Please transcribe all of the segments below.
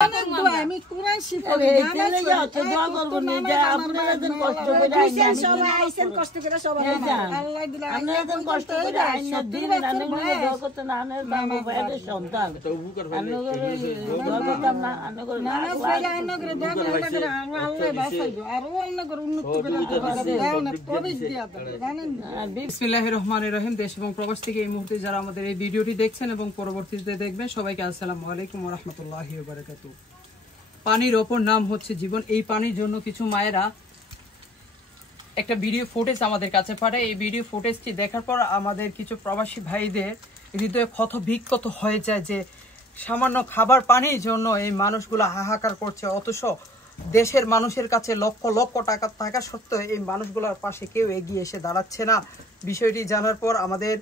আমি কোরআন শিখাবো দোয়া করব না যে আপনারা যেন কষ্ট করে আইছেন সবাই আইছেন কষ্ট করে সবাই আল্লাহ দিলে আপনারা যেন কষ্ট করে আইছেন দিন রান্না দোয়া করতে না আনে বাবা ভাইদের সন্তান দোয়া করতাম না আনে করে না আল্লাহ করে দোয়া করে আল্লাহ বাঁচাইবো আর অন্য করে উন্নত করে দাও না তবে দিয়া দেবে জানেন বিসমিল্লাহির রহমানির রহিম। দেশ এবং প্রবাস থেকে এই মুহূর্তে যারা আমাদের এই ভিডিওটি দেখছেন এবং পরবর্তীতে দেখবেন সবাইকে আসসালামু আলাইকুম ওয়া রাহমাতুল্লাহি ওয়া বারাকাতুহু। পানির অপর নাম হচ্ছে জীবন। এই পানির জন্য কিছু মায়েরা একটা ভিডিও ফুটেজ আমাদের কাছে পাঠায়। এই ভিডিও ফুটেজটি দেখার পর আমাদের কিছু প্রবাসী ভাইদের হৃদয়ে ক্ষত বিক্ষত হয়ে যায় যে সামান্য খাবার পানির জন্য এই মানুষগুলো হাহাকার করছে, অথচ দেশের মানুষের কাছে লক্ষ লক্ষ টাকা থাকা সত্ত্বেও এই মানুষগুলোর পাশে কেউ এগিয়ে এসে দাঁড়াচ্ছে না। বিষয়টি জানার পর আমাদের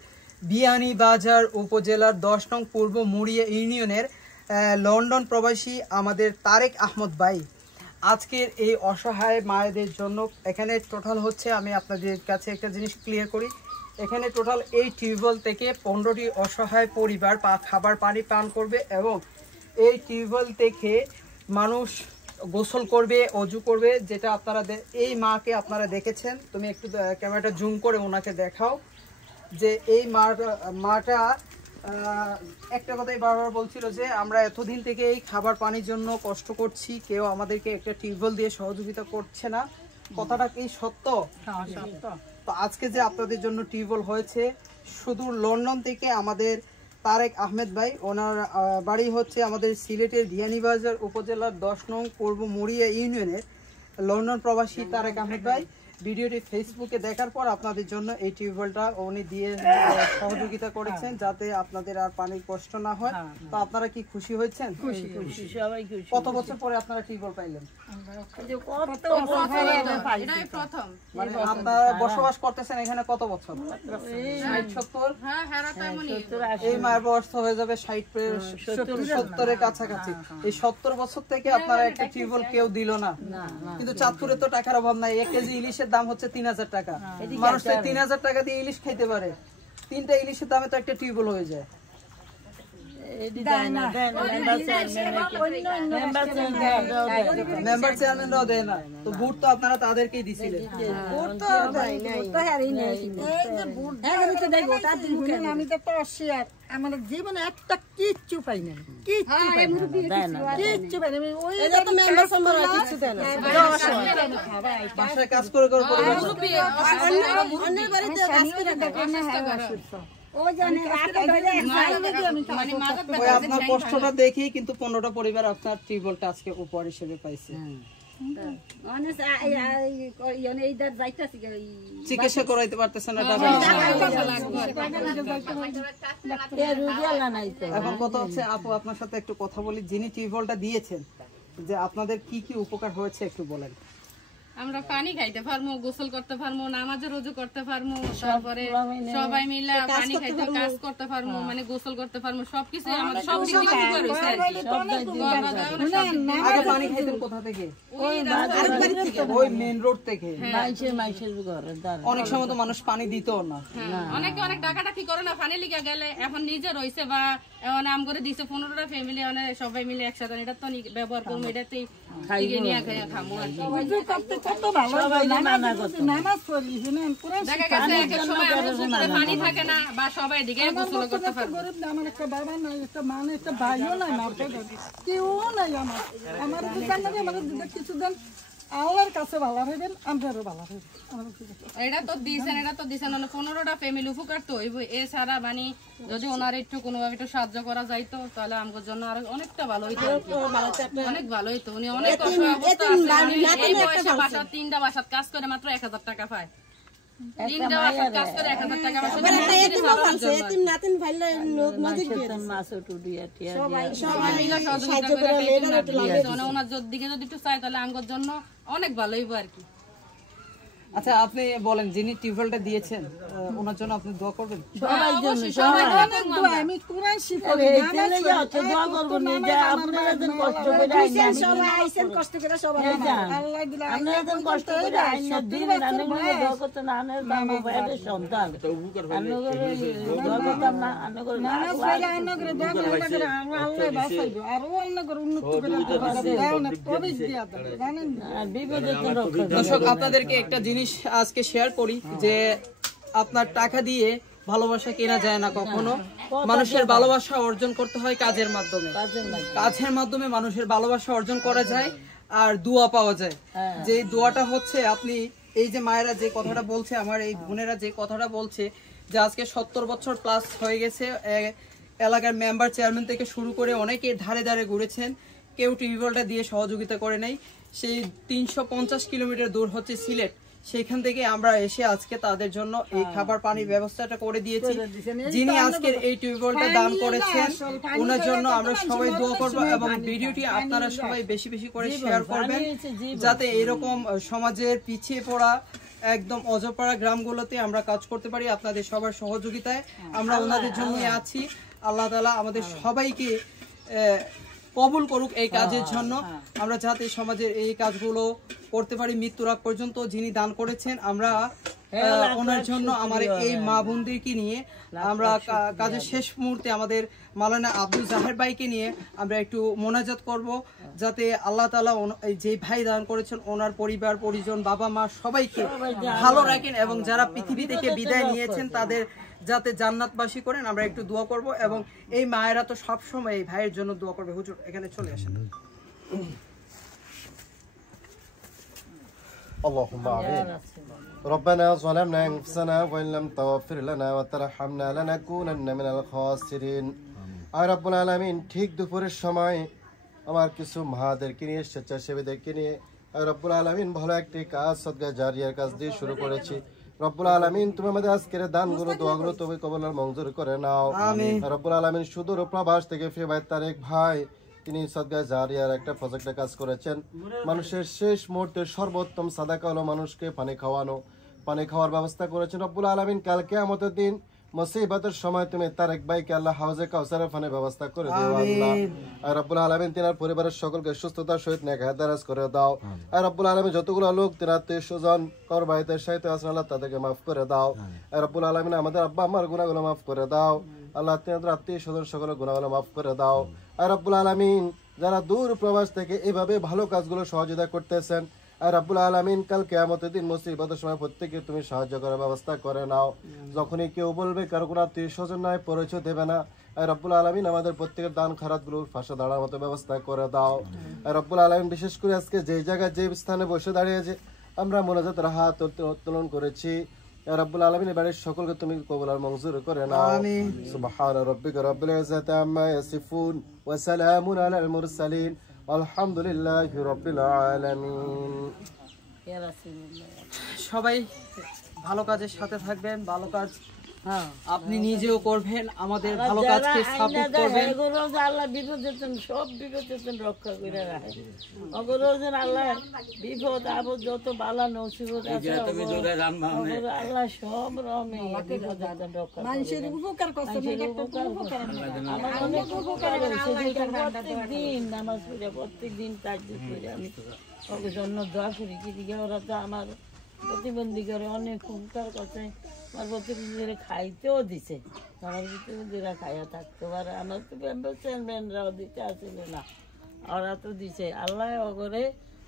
বিয়ানীবাজার উপজেলার 10 নং পূর্ব মুড়িয়া ইউনিয়নের লন্ডন প্রবাসী আমাদের তারেক আহমদ ভাই আজকের এই অসহায় মায়েদের জন্য এখানে টোটাল হচ্ছে, আমি আপনাদের কাছে একটা জিনিস ক্লিয়ার করি, এখানে টোটাল এই টিউবওয়েল থেকে 15টি অসহায় পরিবার খাবার পানি পান করবে এবং এই টিউবওয়েল থেকে মানুষ গোসল করবে, অজু করবে। যেটা আপনারা এই মাকে আপনারা দেখেছেন, তুমি একটু ক্যামেরাটা জুম করে ওনাকে দেখাও যে এই মাটা একটা কথাই বারবার বলছিল যে আমরা এতদিন থেকে এই খাবার পানির জন্য কষ্ট করছি, কেউ আমাদেরকে একটা টিউবওয়েল দিয়ে সহযোগিতা করছে না। কথাটা কি সত্য? তো আজকে যে আপনাদের জন্য টিউবওয়েল হয়েছে, শুধু লন্ডন থেকে আমাদের তারেক আহমেদ ভাই, ওনার বাড়ি হচ্ছে আমাদের সিলেটের বিয়ানীবাজার উপজেলার 10 নং পূর্ব মুড়িয়া ইউনিয়নের লন্ডন প্রবাসী তারেক আহমেদ ভাই ভিডিওটি ফেসবুকে দেখার পর আপনাদের জন্য এই টিউবওয়েলটা উনি দিয়ে সহযোগিতা করেছেন যাতে আপনাদের আর পানির কষ্ট না হয়। তো আপনারা কি খুশি হয়েছেন? খুশি সবাই খুশি। কত বছর পরে আপনারা টিউবওয়েল পাইলেন? মানে আপনারা বসবাস করতেছেন এখানে কত বছর? 60-70? এই মায়ের বয়স হয়ে যাবে 60-70-এর কাছাকাছি। এই 70 বছর থেকে আপনারা একটা টিউবওয়েল কেউ দিল না। কিন্তু চাঁদপুরে তো টাকার অভাব নাই, 1 কেজি ইলিশের দাম হচ্ছে 3000 টাকা। মানুষ 3000 টাকা দিয়ে ইলিশ খাইতে পারে, 3টা ইলিশের দামে তো একটা টিউবওয়েল হয়ে যায়। মেম্বার চেয়ারম্যানরাও দেয় না, তো ভোট তো আপনারা তাদেরকেই দিছিলেন। আমি তো অশিয়ার আমার জীবনে একটা কিচ্ছু পাই না, কিচ্ছু পাই না। বাসায় কাজ করে করে আপনার কষ্টটা দেখেই কিন্তু 15টা পরিবার আপনার টিউবওয়েলটা আজকে উপহার হিসেবে পাইছে। চিকিৎসা করাইতে পারতেছে না, এখন কথা হচ্ছে আপু আপনার সাথে একটু কথা বলি, যিনি টিউবওয়েলটা দিয়েছেন যে আপনাদের কি কি উপকার হয়েছে একটু বলেন। আমরা পানি খাইতে পারবো, গোসল করতে পারবো, নামাজে রোজু করতে পারবো, তারপরে সবাই মিলে পানি খাইতে কাজ করতে পারবো, মানে গোসল করতে পারবো, সবকিছু আমাদের সব দিক থেকে উপকার হয়েছে আর কি। আগে পানি খাইতেন কোথা থেকে? ওই মেইন রোড থেকে। অনেক সময় তো মানুষ পানি দিত না, অনেকে অনেক টাকাটাকি করে না পানি লিখে গেলে, এখন নিজে রয়েছে বা নাম করে দিছে 15টা ফ্যামিলি, সবাই মিলে একসাথে এটা তো ব্যবহার করবো, এটাতেই নিয়ে খামো আর কি। পানি থাকে না বা সবাই দিকে গোসল করতে পারবে। আমার একটা বাবা নাই, একটা মা নাই, একটা ভাইও নাই, কেউ নাই আমার। আমার কিছু দেন, আল্লাহর কাছে ভালো হইবেন, আমারও ভালো হইবেন। এটা তো দিয়েছেন 15টা ফ্যামিলি উপকার তো এছাড়া মানে যদি ওনার একটু কোনোভাবে একটু সাহায্য করা যাইতো তাহলে আমাদের জন্য আরো অনেকটা ভালো হইতো, অনেক ভালো হইতো। উনি অনেক অবস্থা 3টা বাসাত কাজ করে মাত্র 1000 টাকা পায়, 3টা বাসাত কাজ করে 1000 টাকা ওনার দিকে যদি একটু চাই তাহলে আমাদের জন্য অনেক ভালো হইব আর কি। আচ্ছা আপনি বলেন, যিনি টিউবওয়েলটা দিয়েছেন ওনার জন্য আপনি দোয়া করবেন? সবাই জন্য অনেক দোয়া, আমি কোরআন শিখে দোয়া করবো না যে আপনারা যেন কষ্ট করে আল্লাহ দিলে আপনারা যেন কষ্ট করে আইনের দিন রান্নাগুলো দোয়া করতে না আনের বাবু ভাইয়ের সন্তান রান্নাগুলো দোয়া করতাম না রান্নাগুলো নামাজ পড়লে অন্য করে দোয়া করে আল্লাহ বাঁচাইবে, আরো অন্য করে উন্নত করে প্রবেশ দিয়া দেবে, জানেন? আর বিপদের জন্য রক্ষা করবে। দর্শক আপনাদেরকে একটা জিনিস আজকে শেয়ার করি যে আপনার টাকা দিয়ে ভালোবাসা কেনা যায় না কখনো। মানুষের ভালোবাসা অর্জন করতে হয় কাজের মাধ্যমে। কাজের মাধ্যমে মানুষের ভালোবাসা অর্জন করা যায় আর দোয়া পাওয়া যায়। যে দোয়াটা হচ্ছে, আপনি এই যে মায়েরা যে কথাটা বলছে, আমার এই বোনেরা যে কথাটা বলছে যে আজকে 70 বছর প্লাস হয়ে গেছে, এলাকার মেম্বার চেয়ারম্যান থেকে শুরু করে অনেকে ধারে ধারে ঘুরেছেন, কেউ টিউবওয়েলটা দিয়ে সহযোগিতা করে নাই। সেই 350 কিলোমিটার দূর হচ্ছে সিলেট, সেখান থেকে আমরা এসে আজকে তাদের জন্য এই খাবার পানির ব্যবস্থাটা করে দিয়েছি। যিনি আজকের এই টিউবওয়েলটা দান করেছেন ওনার জন্য আমরা সবাই দোয়া করব, এবং ভিডিওটি আপনারা সবাই বেশি বেশি করে শেয়ার করবেন, যাতে এরকম সমাজের পিছিয়ে পড়া একদম অজপাড়া গ্রামগুলোতে আমরা কাজ করতে পারি। আপনাদের সবার সহযোগিতায় আমরা ওনাদের জন্যই আছি। আল্লাহ তাআলা আমাদের সবাইকে কবুল করুক এই কাজের জন্য, আমরা যাতে সমাজের এই কাজগুলো করতে পারি মৃত্যুর আগ পর্যন্ত। যিনি দান করেছেন আমরা ওনার জন্য আমার এই মা বোনদেরকে নিয়ে আমরা কাজের শেষ মুহূর্তে আমাদের মাওলানা আব্দুল জাহের ভাইকে নিয়ে আমরা একটু মোনাজাত করব, যাতে আল্লাহ তাআলা যে ভাই দান করেছেন ওনার পরিবার পরিজন বাবা মা সবাইকে ভালো রাখেন, এবং যারা পৃথিবী থেকে বিদায় নিয়েছেন তাদের যাতে জান্নাতবাসী করেন। আমরা একটু দোয়া করব, এবং এই মায়েরা তো সবসময় এই ভাইয়ের জন্য দোয়া করবে। হুজুর এখানে চলে আসেন। اللهم آمين. ربنا ظلمنا أنفسنا وإن لم تغفر لنا وترحمنا لنكونن من الخاسرين. আর রব্বুল আলামিন ঠিক দুপুরের সময় আমার কিছু মাদেরকে নিয়ে স্বেচ্ছাসেবীদেরকে নিয়ে রব্বুল আলামিন ভালো একটি কাজ সদকা জারিয়ার কাজ দিয়ে শুরু করেছি। রব্বুল আলামিন তুমি আমাদের আজকের দানগুলো দোয়াগুলো তুমি কবুল আর মঞ্জুর করে নাও। রব্বুল আলামিন সুদূর প্রবাস থেকে ফি ভাই তারেক ভাই তিনি সদকা জারিয়ার একটা প্রজেক্টে কাজ করেছেন। মানুষের শেষ মুহূর্তে সর্বোত্তম সাদাকা হলো মানুষকে পানি খাওয়ানো, পানি খাওয়ার ব্যবস্থা করেছেন। রব্বুল আলামিন কাল কিয়ামতের দিন মুসিবতের সময় তুমি তারেক ভাইকে আল্লাহ হাউজে কাউসারের পানির ব্যবস্থা করে দিও আল্লাহ। আর রব্বুল আলামিন তিনার পরিবারের সকলকে সুস্থতার সহিত নেক হায়াত দারাজ করে দাও। আর রব্বুল আলামিন যতগুলো লোক তিনার আত্মীয় স্বজন করবাইতের সাথে আছেন আল্লাহ তাদেরকে মাফ করে দাও। আর রব্বুল আলামিন আমাদের আব্বা আমার গুনাহগুলো মাফ করে দাও আল্লাহ, তিনাদের আত্মীয় স্বজন সকলের গুনাহগুলো মাফ করে দাও। আর রব্বুল আলামিন যারা দূর প্রবাস থেকে এভাবে ভালো কাজগুলো সহযোগিতা করতেছেন, আর রব্বুল আলামিন কাল কিয়ামতের দিন মুসিবতের সময় প্রত্যেককে তুমি সাহায্য করার ব্যবস্থা করে নাও। যখনই কেউ বলবে কারো কোনো আত্মীয় স্বজন নাই পরিচয় দেবে না, আর রব্বুল আলামিন আমাদের প্রত্যেকের দান খারাপগুলোর ফাঁসে দাঁড়ার মতো ব্যবস্থা করে দাও। আর রব্বুল আলামিন বিশেষ করে আজকে যে জায়গায় যে স্থানে বসে দাঁড়িয়েছে আমরা মোনাজাতের হাত উত্তোলন করেছি, রব্বুল আলামিন এবারের সকলকে তুমি কবুল আর মঞ্জুর করে নাও। সুবহান রাব্বিকা রাব্বিল ইজ্জাতি আম্মা ইয়াসিফুন ওয়া সালামুন আলাল মুরসালিন আলহামদুলিল্লাহি রাব্বিল আলামিন। সবাই ভালো কাজের সাথে থাকবেন, ভালো কাজ আপনি নিজেও করবেন, আমাদের ভালো কাজকে সাপোর্ট করবেন। আল্লাহ বিপদ সব বিপদ রক্ষা করে রাখে। অগরোজন আল্লাহ বিপদ আপদ যত বালা নসিবত আছে আল্লাহ সব রমে বিপদ রক্ষা মানুষের উপকার করছে, আমার অনেক উপকার করেছে। প্রত্যেক দিন নামাজ পড়ে প্রত্যেক দিন কাজ করে আমি ওকে জন্য দোয়া করি। কি দিকে ওরা তো আমার প্রতিবন্ধী করে অনেক উপকার করছে, আমার প্রতিবন্ধীরা খাইতেও দিছে, আমার প্রতিবন্ধীরা খাইয়া থাকতে পারে। আমার তো চেয়ারম্যানরাও দিতে আসলে না, ওরা তো দিছে। আল্লাহ অগরে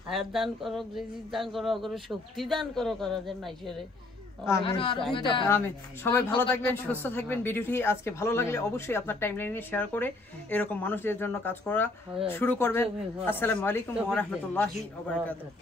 হায়াত দান করো, রিজিক দান করো, অগরে শক্তি দান করো করা যায় নাইসরে। আমিন। সবাই ভালো থাকবেন, সুস্থ থাকবেন। ভিডিওটি আজকে ভালো লাগলে অবশ্যই আপনার টাইমলাইনে শেয়ার করে এরকম মানুষদের জন্য কাজ করা শুরু করবেন। আসসালামু আলাইকুম ওয়া রাহমাতুল্লাহি ওয়া বারাকাতুহু।